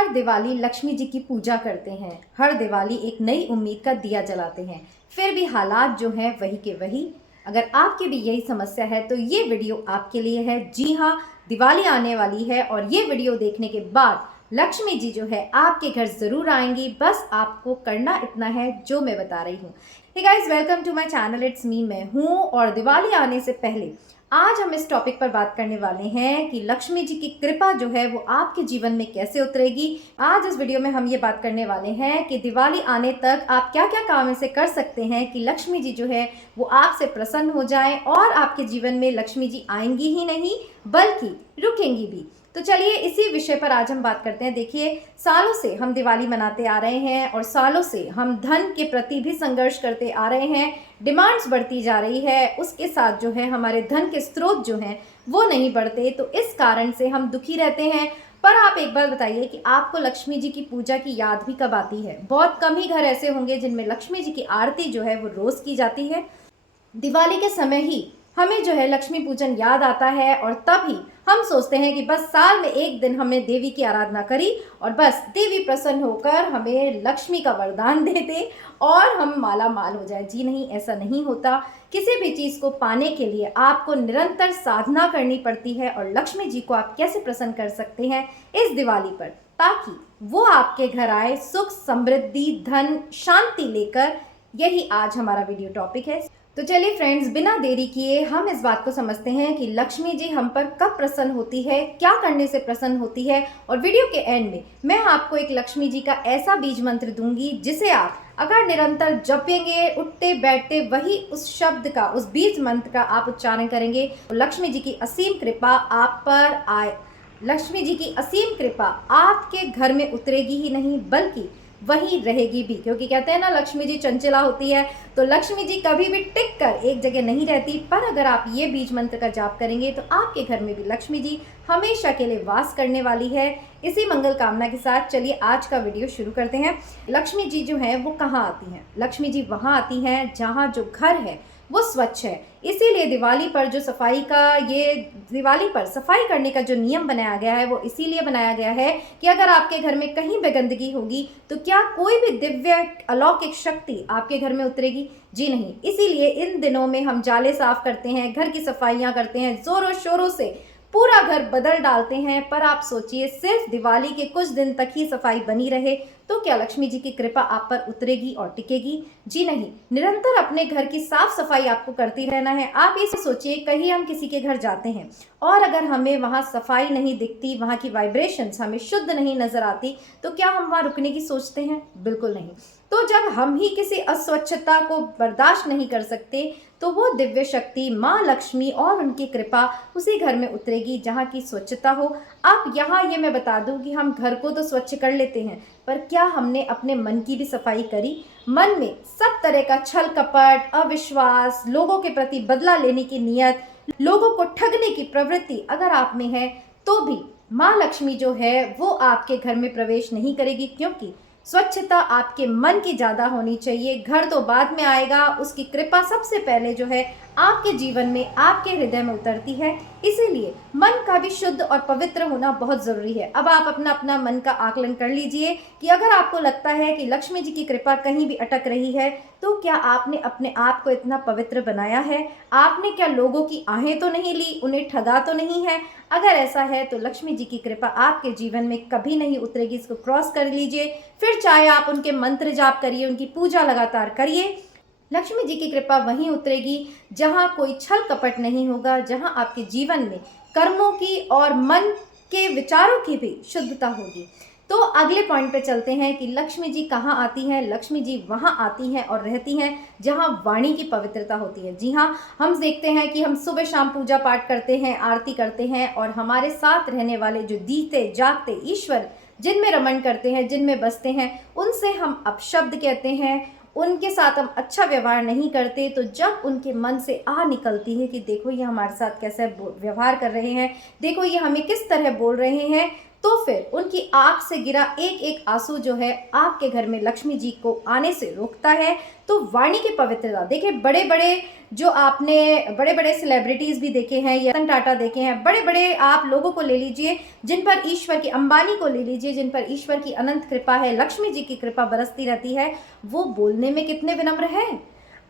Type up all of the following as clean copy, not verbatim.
हर दिवाली लक्ष्मी जी की पूजा करते हैं, हर दिवाली एक नई उम्मीद का दिया जलाते हैं, फिर भी हालात जो हैं वही के वही। अगर आपकी भी यही समस्या है तो ये वीडियो आपके लिए है। जी हाँ, दिवाली आने वाली है और ये वीडियो देखने के बाद लक्ष्मी जी जो है आपके घर ज़रूर आएंगी। बस आपको करना इतना है जो मैं बता रही हूँ। Hey guys, welcome to my channel, it's me, मैं हूँ। और दिवाली आने से पहले आज हम इस टॉपिक पर बात करने वाले हैं कि लक्ष्मी जी की कृपा जो है वो आपके जीवन में कैसे उतरेगी। आज इस वीडियो में हम ये बात करने वाले हैं कि दिवाली आने तक आप क्या क्या काम ऐसे कर सकते हैं कि लक्ष्मी जी जो है वो आपसे प्रसन्न हो जाएं और आपके जीवन में लक्ष्मी जी आएंगी ही नहीं बल्कि रुकेंगी भी। तो चलिए इसी विषय पर आज हम बात करते हैं। देखिए, सालों से हम दिवाली मनाते आ रहे हैं और सालों से हम धन के प्रति भी संघर्ष करते आ रहे हैं। डिमांड्स बढ़ती जा रही है, उसके साथ जो है हमारे धन के स्रोत जो हैं वो नहीं बढ़ते, तो इस कारण से हम दुखी रहते हैं। पर आप एक बार बताइए कि आपको लक्ष्मी जी की पूजा की याद भी कब आती है? बहुत कम ही घर ऐसे होंगे जिनमें लक्ष्मी जी की आरती जो है वो रोज की जाती है। दिवाली के समय ही हमें जो है लक्ष्मी पूजन याद आता है और तब ही हम सोचते हैं कि बस साल में एक दिन हमने देवी की आराधना करी और बस देवी प्रसन्न होकर हमें लक्ष्मी का वरदान दे दे और हम माला माल हो जाए। जी नहीं, ऐसा नहीं होता। किसी भी चीज़ को पाने के लिए आपको निरंतर साधना करनी पड़ती है और लक्ष्मी जी को आप कैसे प्रसन्न कर सकते हैं इस दिवाली पर, ताकि वो आपके घर आए सुख समृद्धि धन शांति लेकर। यही आज हमारा वीडियो टॉपिक है। तो चलिए फ्रेंड्स, बिना देरी किए हम इस बात को समझते हैं कि लक्ष्मी जी हम पर कब प्रसन्न होती है, क्या करने से प्रसन्न होती है। और वीडियो के एंड में मैं आपको एक लक्ष्मी जी का ऐसा बीज मंत्र दूंगी जिसे आप अगर निरंतर जपेंगे, उठते बैठते वही उस शब्द का, उस बीज मंत्र का आप उच्चारण करेंगे तो लक्ष्मी जी की असीम कृपा आप पर आए। लक्ष्मी जी की असीम कृपा आपके घर में उतरेगी ही नहीं बल्कि वहीं रहेगी भी, क्योंकि कहते हैं ना लक्ष्मी जी चंचला होती है, तो लक्ष्मी जी कभी भी टिक कर एक जगह नहीं रहती। पर अगर आप ये बीज मंत्र का जाप करेंगे तो आपके घर में भी लक्ष्मी जी हमेशा के लिए वास करने वाली है। इसी मंगल कामना के साथ चलिए आज का वीडियो शुरू करते हैं। लक्ष्मी जी जो है वो कहाँ आती हैं? लक्ष्मी जी वहाँ आती हैं जहाँ जो घर है वो स्वच्छ है। इसीलिए दिवाली पर जो सफाई का, ये दिवाली पर सफाई करने का जो नियम बनाया गया है वो इसीलिए बनाया गया है कि अगर आपके घर में कहीं भी गंदगी होगी तो क्या कोई भी दिव्य अलौकिक शक्ति आपके घर में उतरेगी? जी नहीं। इसीलिए इन दिनों में हम जाले साफ करते हैं, घर की सफाइयाँ करते हैं, जोरों शोरों से पूरा घर बदल डालते हैं। पर आप सोचिए, सिर्फ दिवाली के कुछ दिन तक ही सफाई बनी रहे तो क्या लक्ष्मी जी की कृपा आप पर उतरेगी और टिकेगी? जी नहीं। निरंतर अपने घर की साफ सफाई आपको करती रहना है। आप इसे सोचिए, कहीं हम किसी के घर जाते हैं और अगर हमें वहाँ सफाई नहीं दिखती, वहाँ की वाइब्रेशंस हमें शुद्ध नहीं नजर आती, तो क्या हम वहाँ रुकने की सोचते हैं? बिल्कुल नहीं। तो जब हम ही किसी अस्वच्छता को बर्दाश्त नहीं कर सकते तो वो दिव्य शक्ति माँ लक्ष्मी और उनकी कृपा उसी घर में उतरेगी जहाँ की स्वच्छता हो। अब यहाँ ये मैं बता दूँ कि हम घर को तो स्वच्छ कर लेते हैं, पर क्या हमने अपने मन की भी सफाई करी? मन में सब तरह का छल कपट, अविश्वास, लोगों के प्रति बदला लेने की नियत, लोगों को ठगने की प्रवृत्ति अगर आप में है तो भी माँ लक्ष्मी जो है वो आपके घर में प्रवेश नहीं करेगी, क्योंकि स्वच्छता आपके मन की ज्यादा होनी चाहिए। घर तो बाद में आएगा, उसकी कृपा सबसे पहले जो है आपके जीवन में, आपके हृदय में उतरती है। इसीलिए मन का भी शुद्ध और पवित्र होना बहुत जरूरी है। अब आप अपना अपना मन का आकलन कर लीजिए कि अगर आपको लगता है कि लक्ष्मी जी की कृपा कहीं भी अटक रही है तो क्या आपने अपने आप को इतना पवित्र बनाया है? आपने क्या लोगों की आहें तो नहीं ली, उन्हें ठगा तो नहीं है? अगर ऐसा है तो लक्ष्मी जी की कृपा आपके जीवन में कभी नहीं उतरेगी। इसको क्रॉस कर लीजिए। फिर चाहे आप उनके मंत्र जाप करिए, उनकी पूजा लगातार करिए, लक्ष्मी जी की कृपा वहीं उतरेगी जहां कोई छल कपट नहीं होगा, जहां आपके जीवन में कर्मों की और मन के विचारों की भी शुद्धता होगी। तो अगले पॉइंट पे चलते हैं कि लक्ष्मी जी कहाँ आती हैं। लक्ष्मी जी वहाँ आती हैं और रहती हैं जहाँ वाणी की पवित्रता होती है। जी हाँ, हम देखते हैं कि हम सुबह शाम पूजा पाठ करते हैं, आरती करते हैं और हमारे साथ रहने वाले जो जीते जागते ईश्वर जिनमें रमण करते हैं, जिनमें बसते हैं, उनसे हम अपशब्द कहते हैं, उनके साथ हम अच्छा व्यवहार नहीं करते। तो जब उनके मन से आ निकलती है कि देखो ये हमारे साथ कैसे व्यवहार कर रहे हैं, देखो ये हमें किस तरह बोल रहे हैं, तो फिर उनकी आंख से गिरा एक एक आंसू जो है आपके घर में लक्ष्मी जी को आने से रोकता है। तो वाणी की पवित्रता देखिए, बड़े बड़े जो आपने बड़े बड़े सेलिब्रिटीज भी देखे हैं, या रतन टाटा देखे हैं, बड़े बड़े आप लोगों को ले लीजिए जिन पर ईश्वर की, अंबानी को ले लीजिए जिन पर ईश्वर की अनंत कृपा है, लक्ष्मी जी की कृपा बरसती रहती है, वो बोलने में कितने विनम्र हैं।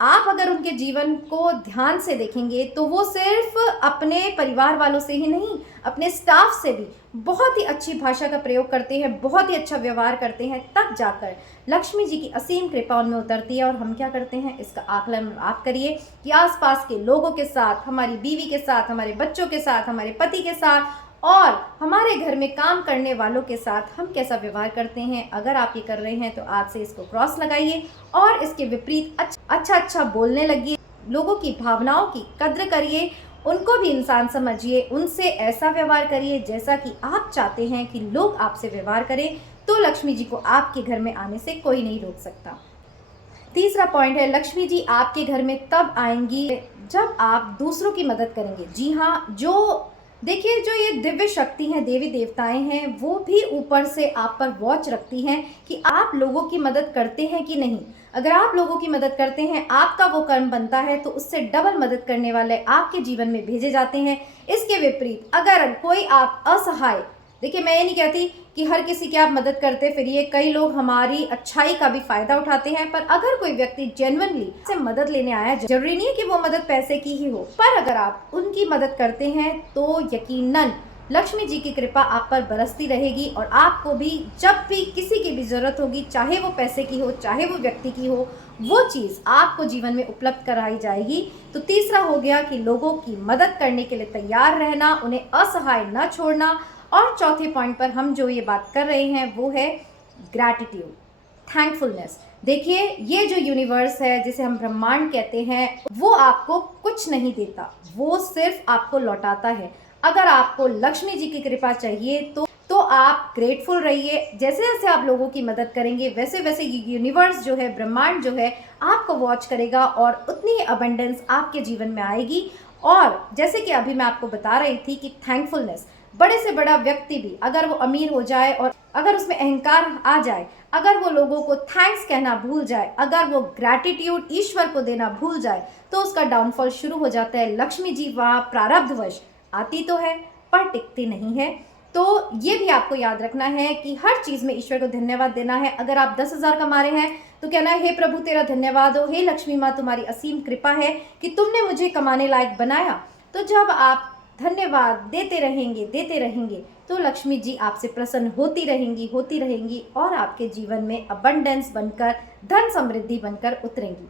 आप अगर उनके जीवन को ध्यान से देखेंगे तो वो सिर्फ अपने परिवार वालों से ही नहीं, अपने स्टाफ से भी बहुत ही अच्छी भाषा का प्रयोग करते हैं, बहुत ही अच्छा व्यवहार करते हैं, तब जाकर लक्ष्मी जी की असीम कृपा उनमें उतरती है। और हम क्या करते हैं, इसका आकलन आप करिए कि आसपास के लोगों के साथ, हमारी बीवी के साथ, हमारे बच्चों के साथ, हमारे पति के साथ और हमारे घर में काम करने वालों के साथ हम कैसा व्यवहार करते हैं। अगर आप ये कर रहे हैं तो आज से इसको क्रॉस लगाइए और इसके विपरीत अच्छा बोलने लगिए, लोगों की भावनाओं की कद्र करिए, उनको भी इंसान समझिए, उनसे ऐसा व्यवहार करिए जैसा कि आप चाहते हैं कि लोग आपसे व्यवहार करें। तो लक्ष्मी जी को आपके घर में आने से कोई नहीं रोक सकता। तीसरा पॉइंट है, लक्ष्मी जी आपके घर में तब आएंगी जब आप दूसरों की मदद करेंगे। जी हाँ, जो देखिए, जो ये दिव्य शक्ति हैं, देवी देवताएं हैं, वो भी ऊपर से आप पर वॉच रखती हैं कि आप लोगों की मदद करते हैं कि नहीं। अगर आप लोगों की मदद करते हैं, आपका वो कर्म बनता है, तो उससे डबल मदद करने वाले आपके जीवन में भेजे जाते हैं। इसके विपरीत अगर कोई आप असहाय, देखिए मैं ये नहीं कहती कि हर किसी की आप मदद करते फिरिए, कई लोग हमारी अच्छाई का भी फायदा उठाते हैं, पर अगर कोई व्यक्ति जेन्युइनली से मदद लेने आया, जरूरी नहीं है कि वो मदद पैसे की ही हो, पर अगर आप उनकी मदद करते हैं तो यकीनन लक्ष्मी जी की कृपा आप पर बरसती रहेगी और आपको भी जब भी किसी की भी जरूरत होगी, चाहे वो पैसे की हो, चाहे वो व्यक्ति की हो, वो चीज़ आपको जीवन में उपलब्ध कराई जाएगी। तो तीसरा हो गया कि लोगों की मदद करने के लिए तैयार रहना, उन्हें असहाय न छोड़ना। और चौथे पॉइंट पर हम जो ये बात कर रहे हैं वो है ग्रैटिट्यूड, थैंकफुलनेस। देखिए, ये जो यूनिवर्स है जिसे हम ब्रह्मांड कहते हैं, वो आपको कुछ नहीं देता, वो सिर्फ आपको लौटाता है। अगर आपको लक्ष्मी जी की कृपा चाहिए तो आप ग्रेटफुल रहिए। जैसे जैसे आप लोगों की मदद करेंगे वैसे वैसे ये यूनिवर्स जो है, ब्रह्मांड जो है, आपको वॉच करेगा और उतनी ही अबंडेंस आपके जीवन में आएगी। और जैसे कि अभी मैं आपको बता रही थी कि थैंकफुलनेस, बड़े से बड़ा व्यक्ति भी अगर वो अमीर हो जाए और अगर उसमें अहंकार आ जाए, अगर वो लोगों को थैंक्स कहना भूल जाए, अगर वो ग्रैटिट्यूड ईश्वर को देना भूल जाए, तो उसका डाउनफॉल शुरू हो जाता है। लक्ष्मी जी वहाँ प्रारब्धवश आती तो है पर टिकती नहीं है। तो ये भी आपको याद रखना है कि हर चीज़ में ईश्वर को धन्यवाद देना है। अगर आप 10,000 कमा रहे हैं तो कहना है, हे प्रभु तेरा धन्यवाद हो, हे लक्ष्मी माँ तुम्हारी असीम कृपा है कि तुमने मुझे कमाने लायक बनाया। तो जब आप धन्यवाद देते रहेंगे तो लक्ष्मी जी आपसे प्रसन्न होती रहेंगी और आपके जीवन में अबंडेंस बनकर, धन समृद्धि बनकर उतरेंगी।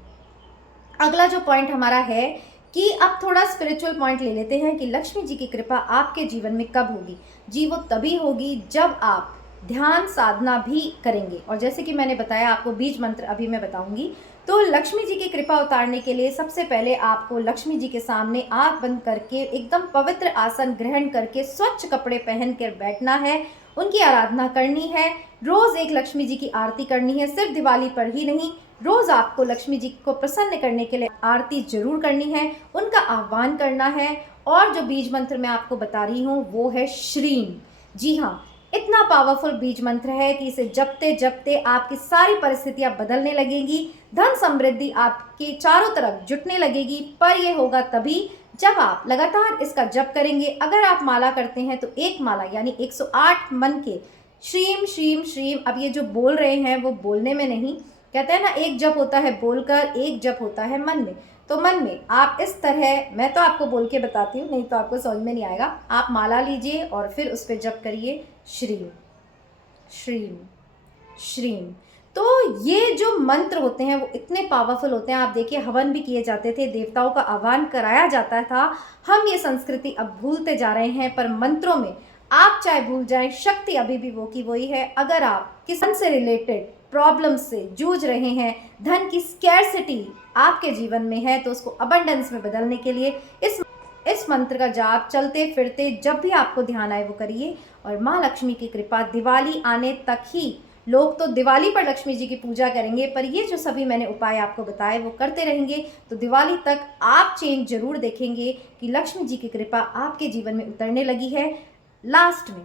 अगला जो पॉइंट हमारा है कि अब थोड़ा स्पिरिचुअल पॉइंट ले लेते हैं कि लक्ष्मी जी की कृपा आपके जीवन में कब होगी। जी वो तभी होगी जब आप ध्यान साधना भी करेंगे। और जैसे कि मैंने बताया आपको बीज मंत्र अभी मैं बताऊंगी। तो लक्ष्मी जी की कृपा उतारने के लिए सबसे पहले आपको लक्ष्मी जी के सामने आंख बंद करके एकदम पवित्र आसन ग्रहण करके स्वच्छ कपड़े पहन कर बैठना है, उनकी आराधना करनी है। रोज एक लक्ष्मी जी की आरती करनी है, सिर्फ दिवाली पर ही नहीं, रोज आपको लक्ष्मी जी को प्रसन्न करने के लिए आरती जरूर करनी है, उनका आह्वान करना है। और जो बीज मंत्र मैं आपको बता रही हूँ वो है श्रीम। जी हाँ, इतना पावरफुल बीज मंत्र है कि इसे जपते जपते आपकी सारी परिस्थितियां बदलने लगेंगी, धन समृद्धि आपके चारों तरफ जुटने लगेगी। पर यह होगा तभी जब आप लगातार इसका जप करेंगे। अगर आप माला करते हैं तो एक माला यानी 108 मन के श्रीम श्रीम श्रीम, अब ये जो बोल रहे हैं वो बोलने में नहीं, कहते हैं ना एक जप होता है बोलकर, एक जप होता है मन में। तो मन में आप इस तरह, मैं तो आपको बोल के बताती हूँ नहीं तो आपको समझ में नहीं आएगा, आप माला लीजिए और फिर उस पर जप करिए श्रीम श्रीम श्रीम। तो ये जो मंत्र होते हैं वो इतने पावरफुल होते हैं। आप देखिए हवन भी किए जाते थे, देवताओं का आह्वान कराया जाता था। हम ये संस्कृति अब भूलते जा रहे हैं, पर मंत्रों में आप चाहे भूल जाएं, शक्ति अभी भी वो की वही है। अगर आप किसी से रिलेटेड प्रॉब्लम से जूझ रहे हैं, धन की स्कैरसिटी आपके जीवन में है, तो उसको अबंडेंस में बदलने के लिए इस मंत्र का जाप चलते फिरते जब भी आपको ध्यान आए वो करिए। और माँ लक्ष्मी की कृपा दिवाली आने तक ही, लोग तो दिवाली पर लक्ष्मी जी की पूजा करेंगे, पर ये जो सभी मैंने उपाय आपको बताए वो करते रहेंगे तो दिवाली तक आप चेंज जरूर देखेंगे कि लक्ष्मी जी की कृपा आपके जीवन में उतरने लगी है। लास्ट में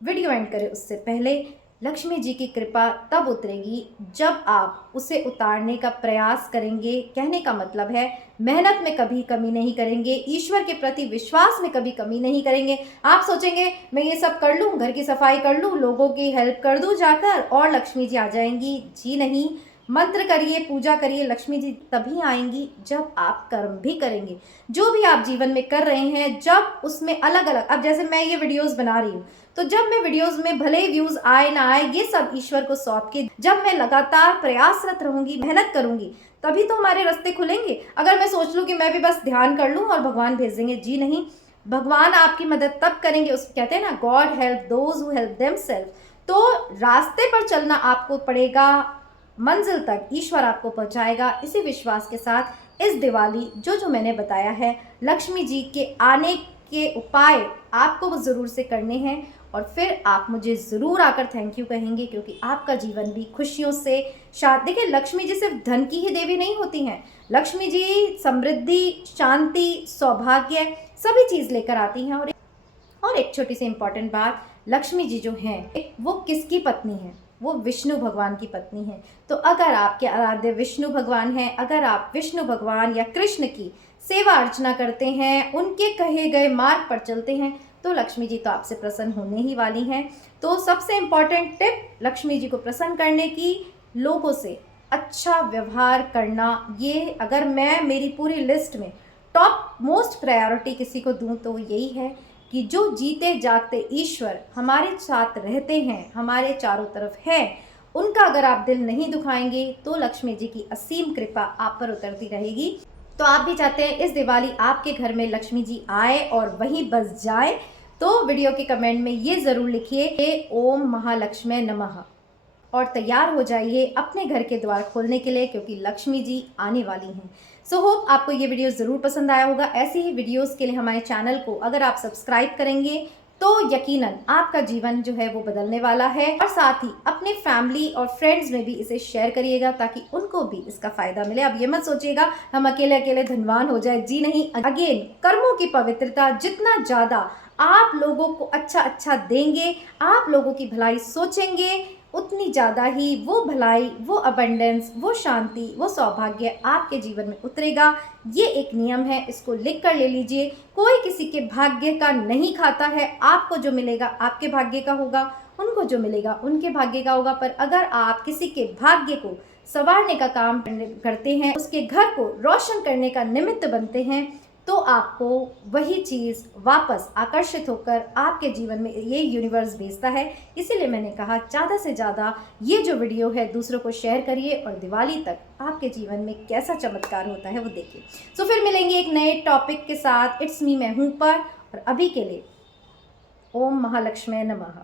वीडियो एंड करें उससे पहले लक्ष्मी जी की कृपा तब उतरेगी जब आप उसे उतारने का प्रयास करेंगे। कहने का मतलब है मेहनत में कभी कमी नहीं करेंगे, ईश्वर के प्रति विश्वास में कभी कमी नहीं करेंगे। आप सोचेंगे मैं ये सब कर लूँ, घर की सफाई कर लूँ, लोगों की हेल्प कर दूँ जाकर और लक्ष्मी जी आ जाएंगी। जी नहीं, मंत्र करिए, पूजा करिए, लक्ष्मी जी तभी आएंगी जब आप कर्म भी करेंगे। जो भी आप जीवन में कर रहे हैं, जब उसमें अलग अलग, अब जैसे मैं ये वीडियोस बना रही हूँ, तो जब मैं वीडियोस में भले ही व्यूज आए ना आए, ये सब ईश्वर को सौंप के जब मैं लगातार प्रयासरत रहूंगी, मेहनत करूंगी, तभी तो हमारे रास्ते खुलेंगे। अगर मैं सोच लूं कि मैं भी बस ध्यान कर लूं और भगवान भेज देंगे, जी नहीं, भगवान आपकी मदद तब करेंगे। उस कहते हैं ना, God help those who help themselves. तो रास्ते पर चलना आपको पड़ेगा, मंजिल तक ईश्वर आपको पहुंचाएगा। इसी विश्वास के साथ इस दिवाली जो जो मैंने बताया है, लक्ष्मी जी के आने के उपाय आपको वो ज़रूर से करने हैं और फिर आप मुझे ज़रूर आकर थैंक यू कहेंगे, क्योंकि आपका जीवन भी खुशियों से शांत। देखिए, लक्ष्मी जी सिर्फ धन की ही देवी नहीं होती हैं, लक्ष्मी जी समृद्धि, शांति, सौभाग्य सभी चीज़ लेकर आती हैं। और एक छोटी सी इंपॉर्टेंट बात, लक्ष्मी जी जो हैं वो किसकी पत्नी हैं? वो विष्णु भगवान की पत्नी हैं। तो अगर आपके आराध्य विष्णु भगवान हैं, अगर आप विष्णु भगवान या कृष्ण की सेवा अर्चना करते हैं, उनके कहे गए मार्ग पर चलते हैं, तो लक्ष्मी जी तो आपसे प्रसन्न होने ही वाली हैं। तो सबसे इम्पॉर्टेंट टिप लक्ष्मी जी को प्रसन्न करने की, लोगों से अच्छा व्यवहार करना। ये अगर मैं मेरी पूरी लिस्ट में टॉप मोस्ट प्रायोरिटी किसी को दूं तो यही है कि जो जीते जागते ईश्वर हमारे साथ रहते हैं, हमारे चारों तरफ है, उनका अगर आप दिल नहीं दुखाएंगे तो लक्ष्मी जी की असीम कृपा आप पर उतरती रहेगी। तो आप भी चाहते हैं इस दिवाली आपके घर में लक्ष्मी जी आए और वहीं बस जाए, तो वीडियो के कमेंट में ये ज़रूर लिखिए ओम महालक्ष्मी नमः और तैयार हो जाइए अपने घर के द्वार खोलने के लिए, क्योंकि लक्ष्मी जी आने वाली हैं। सो होप आपको ये वीडियो ज़रूर पसंद आया होगा। ऐसे ही वीडियोस के लिए हमारे चैनल को अगर आप सब्सक्राइब करेंगे तो यकीनन आपका जीवन जो है वो बदलने वाला है। और साथ ही अपने फैमिली और फ्रेंड्स में भी इसे शेयर करिएगा ताकि उनको भी इसका फ़ायदा मिले। अब ये मत सोचिएगा हम अकेले अकेले धनवान हो जाए, जी नहीं। अगेन, कर्मों की पवित्रता, जितना ज़्यादा आप लोगों को अच्छा अच्छा देंगे, आप लोगों की भलाई सोचेंगे, उतनी ज़्यादा ही वो भलाई, वो अबंडेंस, वो शांति, वो सौभाग्य आपके जीवन में उतरेगा। ये एक नियम है, इसको लिख कर ले लीजिए। कोई किसी के भाग्य का नहीं खाता है। आपको जो मिलेगा आपके भाग्य का होगा, उनको जो मिलेगा उनके भाग्य का होगा। पर अगर आप किसी के भाग्य को संवारने का काम करते हैं, उसके घर को रोशन करने का निमित्त बनते हैं, तो आपको वही चीज़ वापस आकर्षित होकर आपके जीवन में ये यूनिवर्स भेजता है। इसीलिए मैंने कहा ज़्यादा से ज़्यादा ये जो वीडियो है दूसरों को शेयर करिए और दिवाली तक आपके जीवन में कैसा चमत्कार होता है वो देखिए। सो फिर मिलेंगे एक नए टॉपिक के साथ। इट्स मी, मैं हूँ पर, और अभी के लिए ओम महालक्ष्मी नमः।